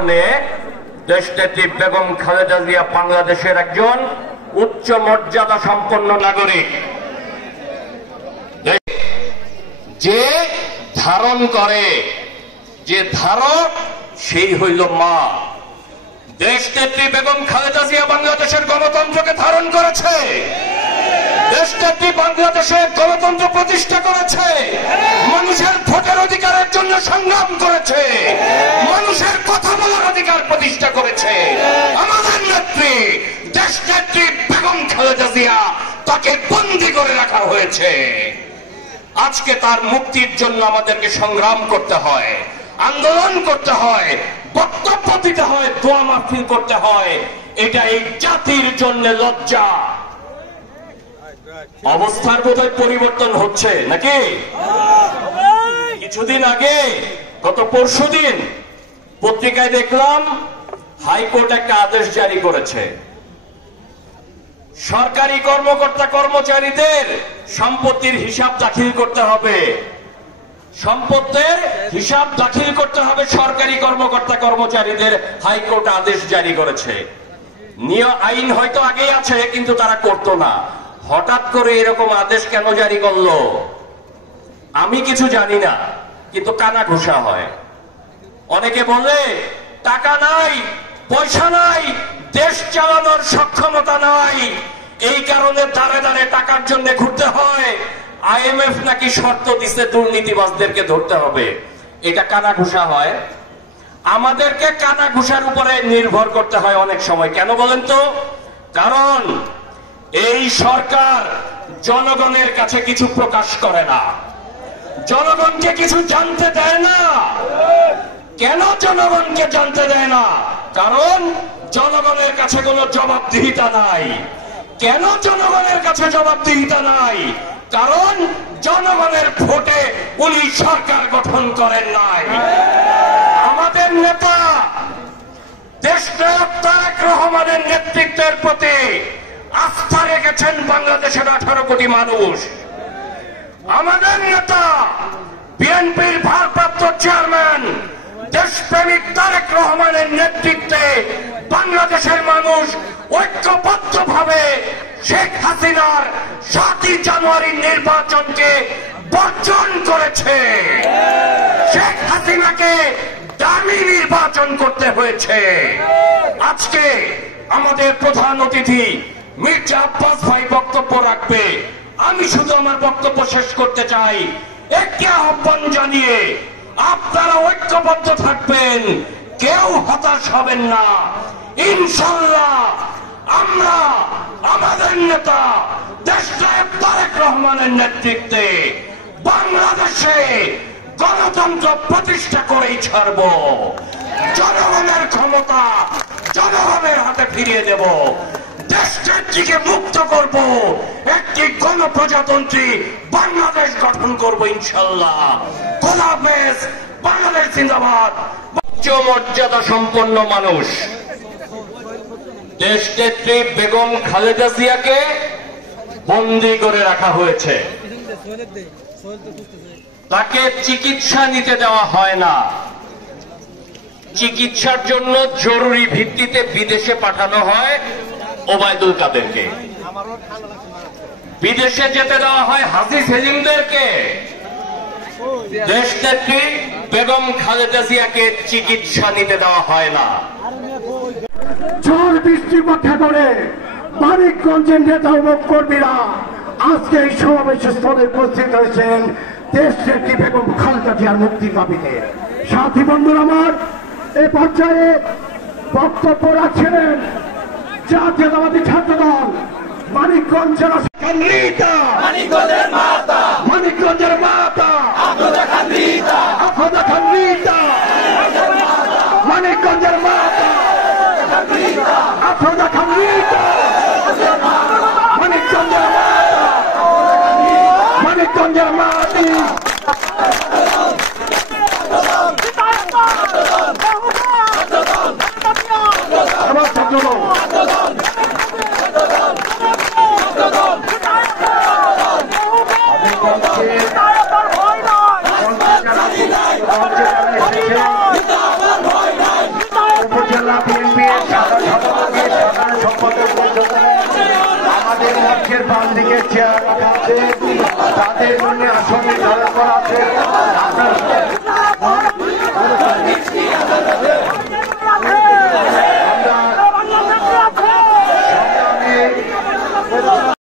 কারণে দেশনেত্রী বেগম খালেদা জিয়া বাংলাদেশের একজন উচ্চ মর্যাদা সম্পন্ন নাগরিক, যে ধারণ করে, যে ধারক সেই হইল মা। দেশনেত্রী বেগম খালেদা জিয়া বাংলাদেশের গণতন্ত্রকে ধারণ করেছে, দেশনেত্রী বাংলাদেশের গণতন্ত্র প্রতিষ্ঠা করেছে, মানুষের ভোটের অধিকারের জন্য সংগ্রাম করেছে, মানুষের কথা বলার অধিকার প্রতিষ্ঠা করেছে। আমাদের নেত্রী দেশনেত্রী বেগম খালেদা জিয়া, তাকে বন্দী করে রাখা হয়েছে। আজকে তার মুক্তির জন্য আমাদেরকে সংগ্রাম করতে হয়, আন্দোলন করতে হয়, বক্তব্য দিতে হয়, দোয়া মাহফিল করতে হয়। এটা এই জাতির জন্য লজ্জা। অবস্থার বোধহয় পরিবর্তন হচ্ছে নাকি? কিছুদিন আগে, গত পরশুদিন পত্রিকায় দেখলাম হাইকোর্ট একটা আদেশ জারি করেছে, সরকারি কর্মকর্তা কর্মচারীদের সম্পত্তির হিসাব দাখিল করতে হবে। সম্পত্তির হিসাব দাখিল করতে হবে সরকারি কর্মকর্তা কর্মচারীদের, হাইকোর্ট আদেশ জারি করেছে। আইন হয়তো আগেই আছে, কিন্তু তারা করতো না। হঠাৎ করে এরকম আদেশ কেন জারি করলো আমি কিছু জানি না, কিন্তু কানা ঘুষা হয়। অনেকে বলে টাকা নাই, পয়সা নাই, দেশ চালানোর সক্ষমতা নাই, এই কারণে দাঁড়ে দাঁড়ে টাকার জন্য ঘুরতে হয়। IMF নাকি শর্ত দিচ্ছে দুর্নীতিবাজদেরকে ধরতে হবে। এটা কানা ঘুষা হয়। আমাদেরকে কানা ঘুষার উপরে নির্ভর করতে হয় অনেক সময়। কেন বলেন তো? কারণ এই সরকার জনগণের কাছে কিছু প্রকাশ করে না, জনগণকে কিছু জানতে দেয় না। কেন জনগণকে জানতে দেয় না? কারণ জনগণের কাছে কোনো জবাবদিহিতা নাই। কেন জনগণের কাছে জবাবদিহিতা নাই? কারণ জনগণের ভোটে উনি সরকার গঠন করেন নাই। আমাদের নেতা দেশনায়ক তারেক রহমানের নেতৃত্বের প্রতি আস্থা রেখেছেন বাংলাদেশের 18 কোটি মানুষ। আমাদের নেতা বিএনপির ভারপ্রাপ্ত চেয়ারম্যান দেশপ্রেমিক তারেক রহমানের নেতৃত্বে বাংলাদেশের মানুষ ঐক্যবদ্ধভাবে শেখ হাসিনার 7ই জানুয়ারির নির্বাচনকে বর্জন করেছে। শেখ হাসিনাকে দামি নির্বাচন করতে হয়েছে। আজকে আমাদের প্রধান অতিথি মির্জা আব্বাস ভাই বক্তব্য রাখবে। আমি শুধু আমার বক্তব্য শেষ করতে চাই একটি আহ্বান জানিয়ে, আপনারা ঐক্যবদ্ধ থাকবেন, কেউ হতাশ হবেন না। ইনশাআল্লাহ আমরা আমাদের নেতা দেশনায়ক তারেক রহমানের নেতৃত্বে বাংলাদেশে গণতন্ত্র প্রতিষ্ঠা করেই ছাড়ব। জনগণের ক্ষমতা জনগণের হাতে ফিরিয়ে দেব। দেশটিকে মুক্ত করব, একটি গণপ্রজাতন্ত্রী বাংলাদেশ গঠন করব ইনশাআল্লাহ। খোদা হাফেজ। বাংলাদেশ জিন্দাবাদ। উচ্চ মর্যাদা সম্পন্ন মানুষ দেশনেত্রী বেগম খালেদা জিয়াকে বন্দী করে রাখা হয়েছে। তাকে চিকিৎসা নিতে দেওয়া হয় না। চিকিৎসার জন্য জরুরি ভিত্তিতে বিদেশে পাঠানো হয় ওবায়দুল কাদেরকে, বিদেশে যেতে দেওয়া হয় হাজী সেলিমদেরকে। দেশনেত্রী বেগম খালেদা জিয়াকে চিকিৎসা নিতে দেওয়া হয় না। ঝড় বৃষ্টি উপেক্ষা করে মানিকগঞ্জের নেতা ও কর্মীরা আজকে এই সমাবেশ স্থলে উপস্থিত হয়েছেন দেশনেত্রী বেগম খালেদা জিয়ার মুক্তির দাবিতে। সাথী বন্ধুরা, আমার এই পর্যায়ে বক্তব্য রাখছিলেন জাতীয়তাবাদী ছাত্র দল মানিকগঞ্জ জেলা মানিকগঞ্জের মাতা মানিকগঞ্জের মাতা আফরোজা খান রিতা মানিকগঞ্জের মাতা আফরোজা খান রিতা মানিকগঞ্জের মাতা মানিকগঞ্জের মাটি আমার ছাত্র মাইকের বাম দিকে চেয়ার রাখা আছে, তাদের জন্য আসন নির্ধারণ করা আছে।